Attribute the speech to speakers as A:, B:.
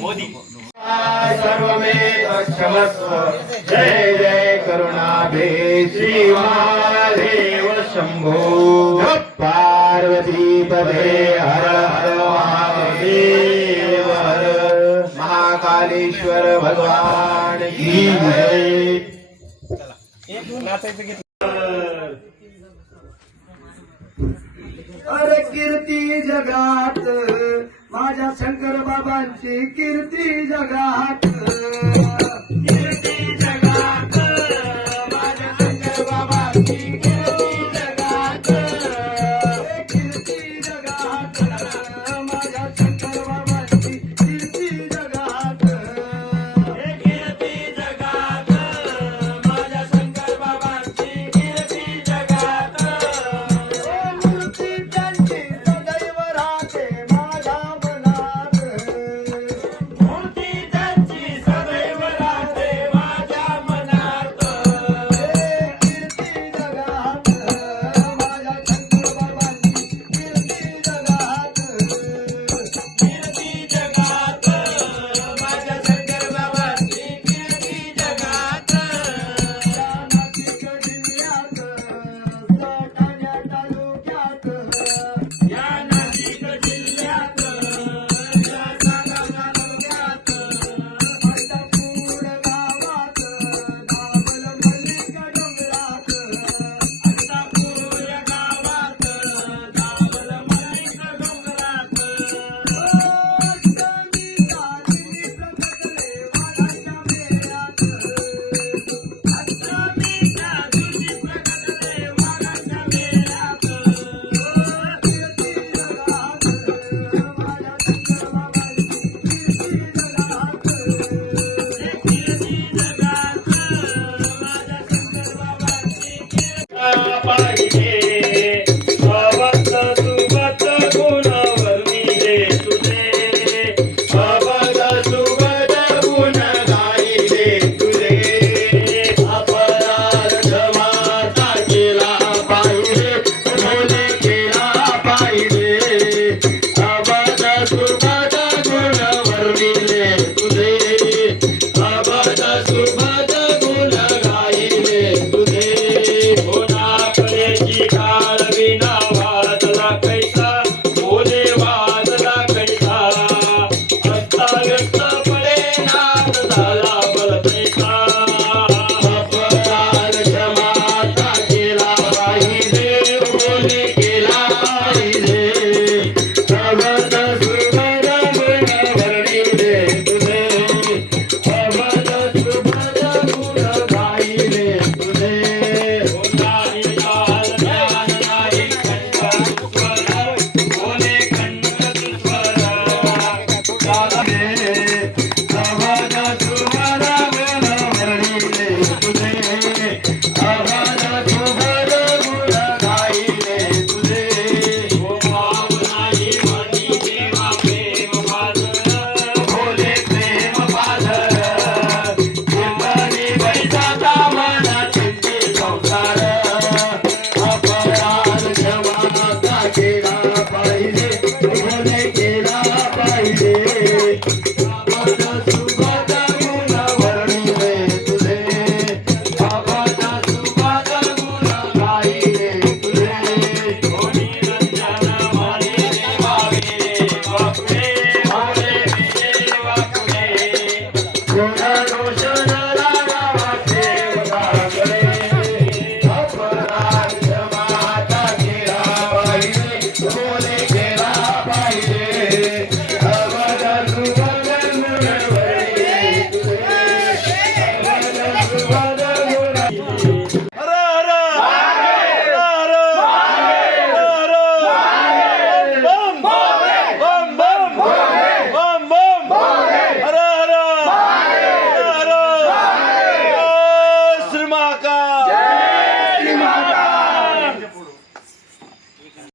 A: मोदी। जय क्षमस्व जय जय श्री महादेव शंभो। पार्वती पदे हर हर महादेव हर। महाकालेश्वर भगवान की जय। अरे कीर्ति जगात। माझ्या शंकर बाबांची कीर्ती जगात.